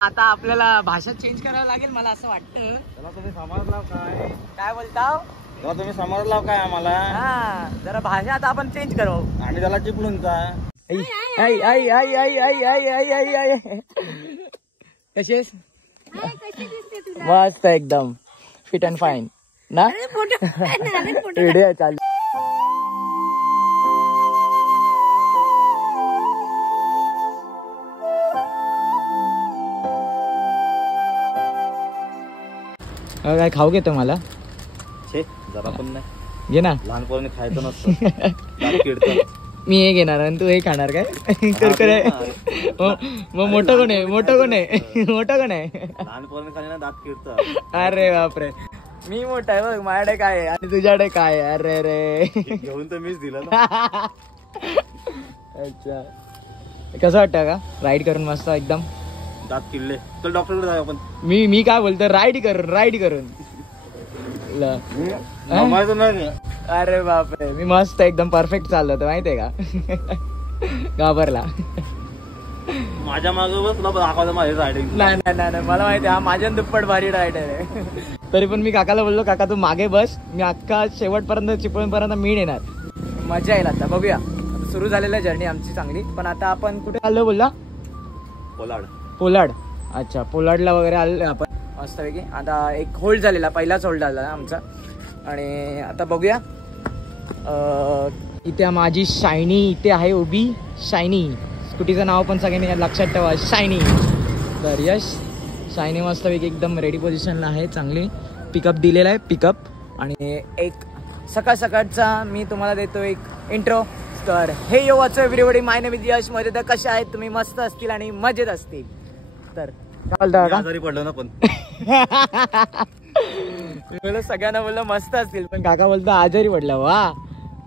आता आपल्याला भाषा चेंज करावं लागेल मला असं वाटतं. त्याला तुम्ही समजला काय बोलताव? तेव्हा तुम्ही समजला काय आम्हाला? हा जरा भाषा आता आपण चेंज करू. आम्ही त्याला चिपळूणचा. कशीस? मस्त एकदम फिट अँड फाईन ना. व्हिडिओ चालू. काय खाऊ घेतो मला? जरा पण नाही घे ना. लहानपणी खायचं नसतं. मी हे घेणार आणि तू हे खाणार काय? कुरकुरे. मग मोठं कोण आहे? मोठं कोण आहे? मोठं कोण आहे? लहानपणी खाली ना दात किडतं. अरे बापरे मी मोठा आहे बघ. माझ्याकडे काय आहे आणि तुझ्याकडे काय आहे? अरे रे घेऊन तर मीच दिलं ना. अच्छा कसं वाटतं का राईड करून? मस्त एकदम. दात किडले तर डॉक्टरकडे जाऊ आपण. मी काय बोलतो राईड करून अरे बापरे मी मस्त एकदम परफेक्ट चाललो होतो माहितीये का. घाबरला. माझ्या मागे तुला दाखवलं माझी रायडिंग. नाही मला माहिती आहे हा माझ्या दुप्पट भारी रायडर आहे. तरी पण मी काकाला बोललो काका तू मागे बस मी अख्खा शेवटपर्यंत चिपळूणपर्यंत मी येणार. मजा येईल. आता बघूया सुरू झालेला जर्नी आमची चांगली. पण आता आपण कुठे आलो बोलला? पोलाड. अच्छा पोलाडला वगैरे आलो आपण मस्तपैकी. आता एक होल्ड झालेला पहिलाच होल्ड झाला आमचा. आणि आता बघूया इथे माझी शायनी इथे आहे उभी. शायनी स्कूटीचं नाव पण सगळ्यांनी लक्षात ठेवा शायनी. तर यश शायनी मस्तपैकी एकदम रेडी पोझिशनला आहे. चांगली पिकअप दिलेला आहे पिकअप. आणि एक सकाळचा मी तुम्हाला देतो एक इंट्रो. तर हे यो वाचो एव्हरीबडी माय नेम इज यश. मध्ये तर कशा आहेत तुम्ही? मस्त असतील आणि मजेत असतील. तर आजारी पडलो ना पण सगळ्यांना बोललं मस्त असतील पण काका बोलतो आजारी पडला. वा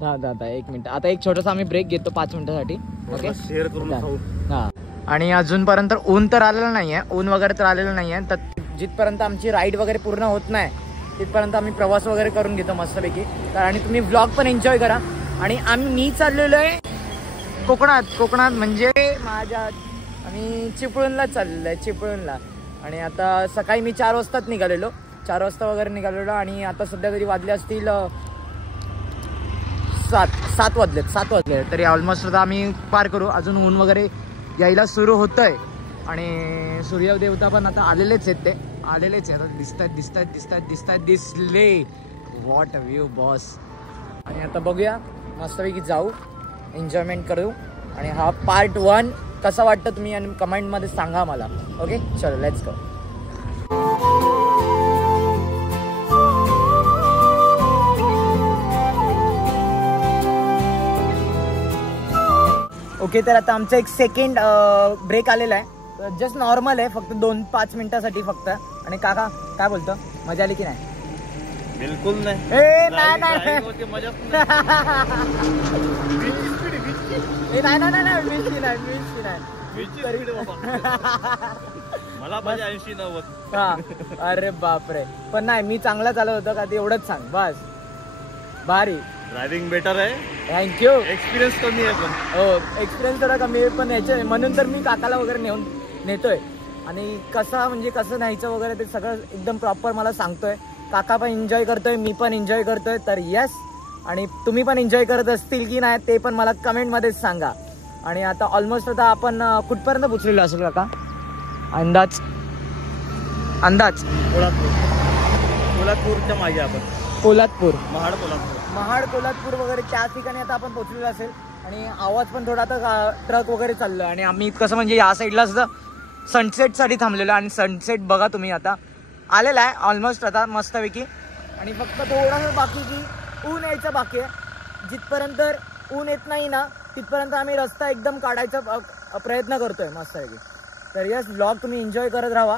दादा एक मिनिट. आता एक छोटासा आम्ही ब्रेक घेतो 5 मिनिटासाठी. ओके शेअर करून खाऊ. हा आणि अजूनपर्यंत ऊन तर आलेलं नाहीये. ऊन वगैरे तर आलेलं नाहीये. तर जिथपर्यंत आमची राईड वगैरे पूर्ण होत नाही तिथपर्यंत आम्ही प्रवास वगैरे करून घेतो मस्तपैकी. तर आणि तुम्ही व्लॉग पण एन्जॉय करा. आणि मी चाललेलो आहे कोकणात म्हणजे माझ्या आम्ही चिपळूणला चाललेलो आहे चिपळूणला. आणि आता सकाळी मी 4 वाजताच निघालेलो. 4 वाजता वगैरे निघालेलो. आणि आता सध्या तरी वाजले असतील 7 वाजले. तरी ऑलमोस्ट आता आम्ही पार करू. अजून ऊन वगैरे यायला सुरू होतंय. आणि सूर्यदेवता पण आता आलेलेच आहेत. ते आलेलेच आहेत दिसतात दिसले. What view boss. आणि आता बघूया मस्तपैकी जाऊ एन्जॉयमेंट करू. आणि हा पार्ट 1 कसा वाटतं तुम्ही आणि कमेंटमध्ये सांगा मला. ओके चलो लेट्स गो. ओके तर आता आमचा एक सेकंड ब्रेक आलेला आहे. जस्ट नॉर्मल आहे फक्त 2-5 मिनिटासाठी फक्त. आणि काका काय बोलतो मजा आली की नाही? बिलकुल नाही. मला पाहिजे 80-90. हा अरे बापरे. पण नाही मी चांगला चालत होतो का ते एवढंच सांग बस. भारी ड्रायव्हिंग बेटर आहे. थँक्यू. एक्सपिरियन्स कमी आहे पण. हो एक्सपिरियन्स थोडा कमी आहे पण याचे म्हणून तर मी काकाला वगैरे नेतोय. आणि कसं न्यायचं वगैरे ते सगळं एकदम प्रॉपर मला सांगतोय. काका पण एन्जॉय करतोय मी पण एन्जॉय करतोय. तर यस आणि तुम्ही पण एन्जॉय करत असतील की नाही ते पण मला कमेंटमध्येच सांगा. आणि आता ऑलमोस्ट आता आपण कुठपर्यंत पोचलेलो असेल काका? अंदाज कोल्हापूरच्या मागे आपण महाड कोल्हापूर वगैरे त्या ठिकाणी आता आपण पोहोचलेलो असेल. आणि आवाज पण थोडा आता ट्रक वगैरे चाललो. आणि आम्ही कसं म्हणजे या साईडला सुद्धा सनसेटसाठी थांबलेलो. आणि सनसेट बघा तुम्ही आता आलेला आहे ऑलमोस्ट आता मस्तपैकी. आणि फक्त थोडासा बाकी की ऊन यायचं बाकी आहे. जिथपर्यंत ऊन येत नाही ना तिथपर्यंत आम्ही रस्ता एकदम काढायचा प्रयत्न करतोय मस्तपैकी. तर यस व्लॉग तुम्ही एन्जॉय करत राहा.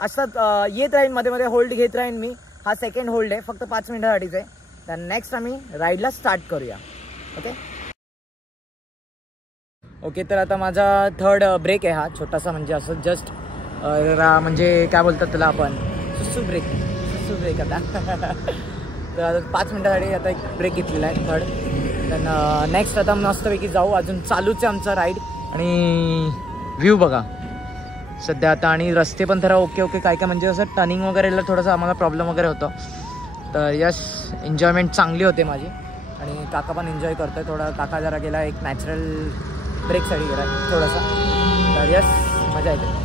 असंच येत राहीन मध्ये होल्ड घेत राहीन मी. हा सेकंड होल्ड आहे फक्त 5 मिनिटासाठीच आहे. तर नेक्स्ट आम्ही राईडला स्टार्ट करूया. ओके तर आता माझा 3rd ब्रेक आहे हा छोटासा म्हणजे असं जस्ट म्हणजे काय बोलतात त्याला आपण सुसू ब्रेक आता. तर आता 5 मिनिटासाठी आता एक ब्रेक घेतलेला आहे 3rd. देन नेक्स्ट आता मस्तपैकी जाऊ. अजून चालूच आहे आमचा राईड. आणि व्ह्यू बघा सध्या आता. आणि रस्ते पण जरा ओके ओके काय काय म्हणजे असं टर्निंग वगैरेला थोडंसं आम्हाला प्रॉब्लेम वगैरे होतो. तर यस, एन्जॉयमेंट चांगली होते माझी. आणि काका पण एन्जॉय करतोय थोडा. काका जरा गेला एक नॅचरल ब्रेकसाठी गेला थोडासा. तर यस, मजा येते.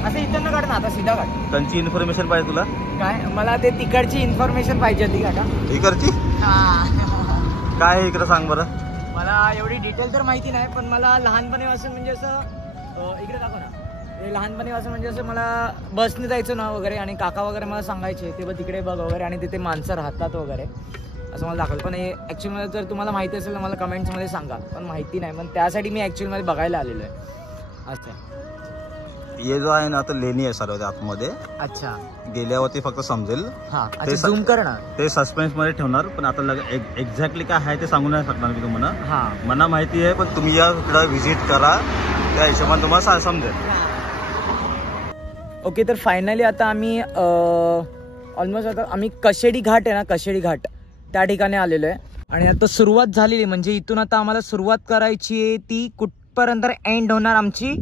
असं इथं न काढ ना, आता सीधा काढ. त्यांची इन्फॉर्मेशन पाहिजे तुला? काय मला ते तिकडची इन्फॉर्मेशन पाहिजे होती काका. इकडची काय आहे इकडे सांग बरं. मला एवढी डिटेल तर माहिती नाही, पण मला लहानपणीपासून म्हणजे असं इकडे दाखव ना. ते लहानपणीपासून म्हणजे असं मला बसने जायचं ना वगैरे, आणि काका वगैरे मला सांगायचे ते बघ तिकडे बघ वगैरे, आणि तिथे माणसं राहतात वगैरे असं मला दाखवलं. पण हे ॲक्च्युअली जर तुम्हाला माहिती असेल तर मला कमेंट्समध्ये सांगा, पण माहिती नाही. पण त्यासाठी मी ॲक्च्युअलमध्ये बघायला आलेलो आहे. अच्छा, हे जो आहे ना तो लेणी आहे सर्व आतमध्ये. अच्छा, गेल्यावरती फक्त समजेल. हा, ते झूम कर ना. ते सस्पेन्स मध्ये ठेवणार, पण आता एक्झॅक्टली काय आहे ते सांगू नाही शकणार मी तुम्हाला. हा, मला माहिती आहे, पण तुम्ही या इकडे व्हिजिट करा, त्या हिशोबाने तुम्हाला समजेल. ओके, तर फायनली आता आम्ही ऑलमोस्ट आता आम्ही कशेडी घाट आहे ना, कशेडी घाट त्या ठिकाणी आलेलो आहे. आणि आता सुरुवात झालेली, म्हणजे इथून आता आम्हाला सुरुवात करायची आहे. ती कुठपर्यंत एंड होणार आमची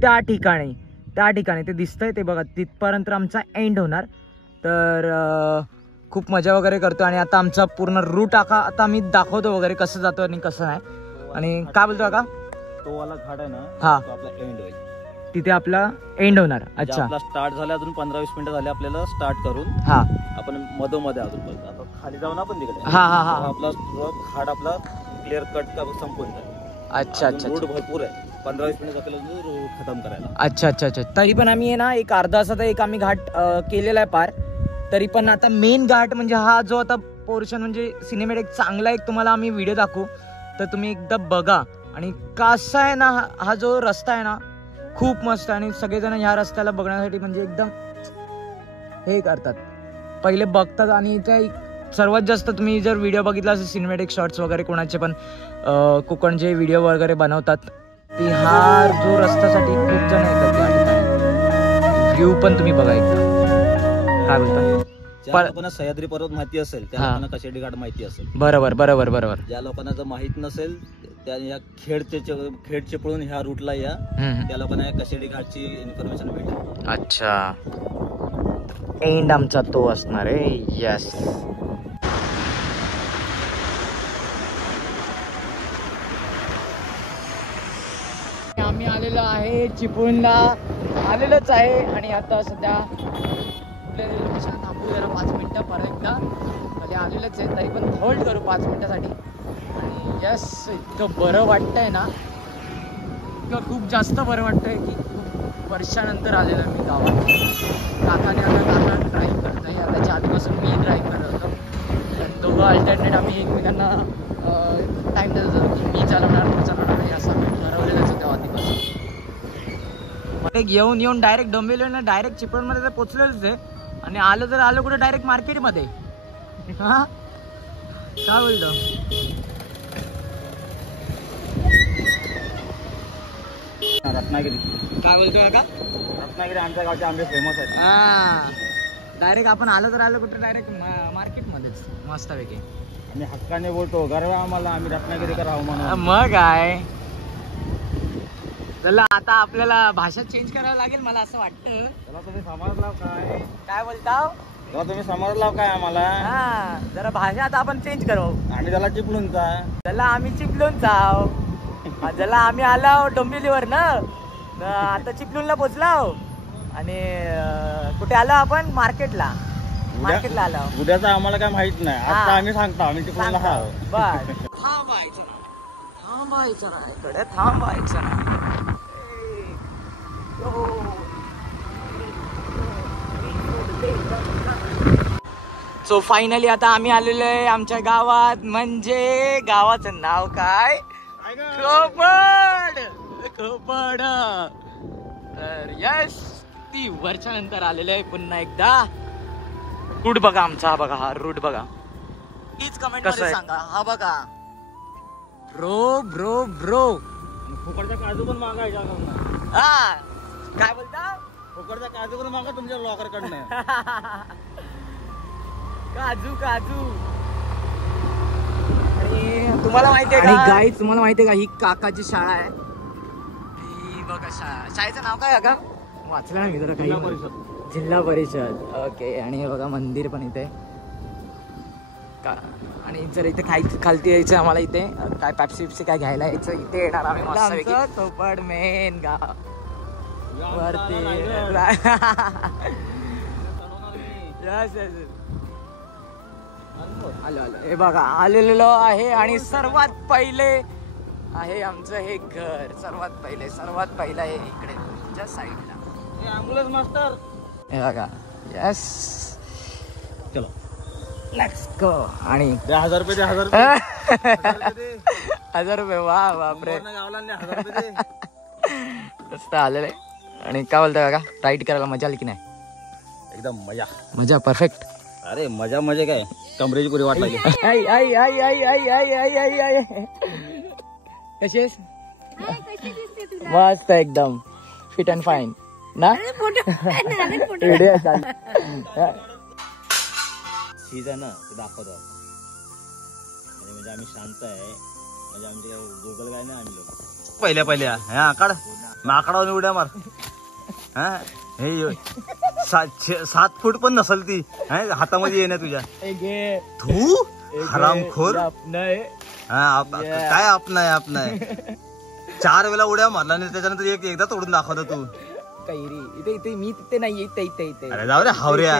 त्या ठिकाणी ते दिसतंय ते बघा, तिथपर्यंत आमचा एंड होणार. तर खूप मजा वगैरे करतो. आणि आता आमचा पूर्ण रूट आता आम्ही दाखवतो वगैरे कसं जातो आणि कसं नाही. आणि काय बोलतो का, तो वाला घाट आहे ना, हा, तो आपला एंड होईल तिथे आपला एंड होणार. अच्छा, आपला स्टार्ट झाला, अजून 15-20 मिनिटं झाले आपल्याला स्टार्ट करून. हा, आपण मधोमध्ये अजून आता खाली जाऊ ना आपण तिकडे. हा हा हा, आपला घाट आपला क्लिअर कट संपून जाईल. अच्छा अच्छा, रोड भरपूर आहे, 15-20 मिनिट आपल्याला रोड खतम करायला. अच्छा अच्छा अच्छा. तरी पण आम्ही आहे ना एक अर्धा तासाचा एक आम्ही घाट केलेला आहे पार. तरी पण आता मेन घाट म्हणजे हा जो आता पोर्शन म्हणजे सिनेमॅटिक चांगला एक तुम्हाला आम्ही व्हिडिओ दाखवू, तर तुम्ही एकदा बघा. आणि कसा आहे ना हा जो रस्ता आहे ना खूप मस्त. आणि सगळेजण ह्या रस्त्याला बघण्यासाठी म्हणजे एकदम हे करतात, पहिले बघतात. आणि इथे सर्वात जास्त तुम्ही जर व्हिडिओ बघितला असेल सिनेमॅटिक शॉर्ट्स वगैरे कोणाचे पण कोकणचे व्हिडिओ वगैरे बनवतात, ती हा जो रस्त्यासाठी खूप जण येतात या ठिकाणी. व्ह्यू पण तुम्ही बघा एकदा. काय बोलता, ज्या लोकांना सह्याद्री पर्वत माहिती असेल त्या लोकांना कशेडी घाट माहिती असेल. बरोबर बरोबर बरोबर. ज्या लोकांना जर माहित नसेल त्या या खेडचे पळून ह्या रूटला या, त्या लोकांना या कशेडी घाटची इन्फॉर्मेशन भेटेल. अच्छा, एंड आमचा तो असणार आहे. यस, आम्ही आलेलो आहे चिपळूणला आलेलोच आहे. आणि आता सध्या कुठल्या लोकेशन थांबू जरा 5 मिनिटं परत एकदा म्हणजे आलेलंच आहे. तरी पण होल्ड करू 5 मिनिटासाठी. आणि यस, इतकं बरं वाटतंय ना, इतकं खूप जास्त बरं वाटतंय की खूप वर्षानंतर आलेलं आहे मी गावात. काकाने आता काका ड्राईव्ह करत आहे, त्याच्या आधीपासून मी ड्राईव्ह करत होतो. दोघं अल्टरनेट आम्ही एकमेकांना टाईम देत होतो की मी चालवणार तू चालवणार नाही, असं आम्ही ठरवलेलंच होतं आधीपासून. मग घेऊन येऊन डायरेक्ट डोंबिवलीला डायरेक्ट चिपळूणमध्ये तर पोचलेलंच आहे. आणि आलं तर आलं कुठे डायरेक्ट मार्केटमध्ये. हा, काय बोलतो, रत्नागिरी. काय बोलतो काका, रत्नागिरी आमच्या गावचे आंबे फेमस आहेत. हा, डायरेक्ट आपण आलं तर आलं कुठे डायरेक्ट मार्केटमध्येच मस्तपैकी. आणि हक्काने बोलतो, गर्व आम्हाला, आम्ही रत्नागिरीकर आहो म्हणून. मग काय, चला आता आपल्याला भाषा चेंज करावं लागेल मला असं वाटतं. चला तुम्ही समजलाव काय, काय बोलताव, चला तुम्ही समजलाव काय आम्हाला. हा, जरा भाषा आता आपण चेंज करू. आम्ही त्याला चिपळूणचा, चला आम्ही चिपळूण जाव. चला आम्ही आलो डोंबिवलीवर ना, आता चिपळूणला पोचलाव. आणि कुठे आलो आपण, मार्केटला आलो. उद्याचा आम्हाला काय माहित नाही, आता आम्ही सांगतो आम्ही चिपळूणला आहोत. बस, थांबायचं नाही इकडे, थांबायचं नाही. सो फायनली आता आम्ही आलेलो आहे आमच्या गावात. म्हणजे गावाचं नाव काय, कोकण. थोपड. तर यस ती वर्षा नंतर आलेलं आहे पुन्हा एकदा. रूट बघा आमचा, हा बघा हा रूट बघा. प्लीज कमेंट मध्ये सांगा. हा बघा ब्रो ब्रो ब्रो. फुकटचा काजू पण मागायचा हा काय बोलता? फुकटचा काजू पण मागा तुमच्या लॉकर कडनं. काजू काजू. आणि तुम्हाला माहितीये का गाईज, तुम्हाला माहितीये का ही काकाची शाळा आहे. ही बघा शाळा. शाळेचं नाव काय का वाचलं ना मी जरा काही. जिल्हा परिषद. ओके. आणि हे बघा मंदिर पण इथे. आणि जर इथे खालती यायचं आम्हाला इथे काय पॅप्सी बिप्सी काय घ्यायला यायचं इथे येणार आम्ही मस्त. थोपड मेन गाव वरती. आलो हे बघा आलेलो आहे. आणि सर्वात पहिले आहे आमचं हे घर. सर्वात पहिलं आहे इकडे तुमच्या साईडला ॲम्ब्युलन्स मास्टर. हे बघा. यस चलो लेट्स गो. आणि 1000 रुपये दे. 1000 रुपये. 1000 रुपये. वा बापरे. गावला 1000 रुपये दे. मस्त आलेलं आहे. आणि काय बोलता काका, राईड करायला मजा आली की नाही? एकदम मजा मजा परफेक्ट. अरे मजा मजे काय कमरेची पुरी वाट लागली. आई आई आई आई आई आई आई आई आई. कशी आहेस? मस्त एकदम फिट अँड फाईन ना. व्हिडिओ चालू. चीज आहे ना ते दाखवतो म्हणजे आम्ही शांत आहे. म्हणजे आमचे गुगल काय नाही आणलं पहिल्या हा काढ माकडावर उड्या मार. हा हे 7 फूट पण नसल ती हातामध्ये येण्या तुझ्या. तू हरामखोर. हा काय आपण 4 वेळा उड्या मारला आणि त्याच्यानंतर एकदा तोडून दाखवतो तू. कैरी इथे इथे मी तिथे नाही इथे इथे इथे. अरे जाऊ रे हावऱ्या.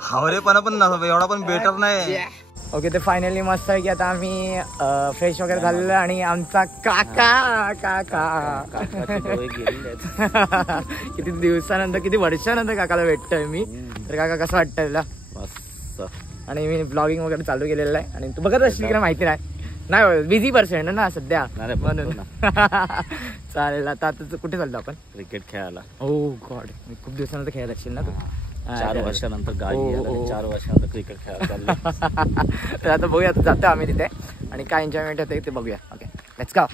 हावरेपणा पण एवढा पण बेटर नाही. ओके. ते फायनली मस्त आहे की आता आम्ही फ्रेश वगैरे झालेलो आणि आमचा काका किती दिवसानंतर किती वर्षानंतर काकाला भेटतोय मी. तर काका कसं वाटतंय तुला? मस्त. आणि मी ब्लॉगिंग वगैरे चालू केलेलं आहे. आणि तू बघत असशील की माहिती नाही बिझी पर्सन ना सध्या म्हणून. चालेल. आता कुठे चालतो आपण? क्रिकेट खेळायला. ओ गॉड. खूप दिवसानंतर खेळत असशील ना तू? 4 वर्षानंतर गाडी 4 वर्षानंतर क्रिकेट खेळायला. तर आता बघूया, जातो आम्ही तिथे आणि काय एन्जॉयमेंट होते ते बघूया. Okay let's go.